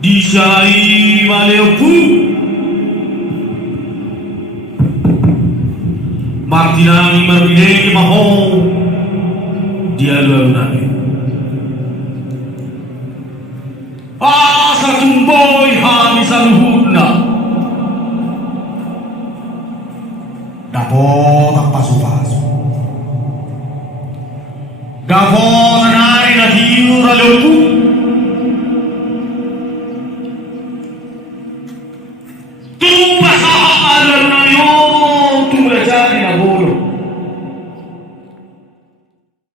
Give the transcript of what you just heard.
Disai maleopu Martinami martinegi maho dia luarunami asa tumboy hami saluhudna dapo tak pasu-pasu dapo sanari na hiu raleopu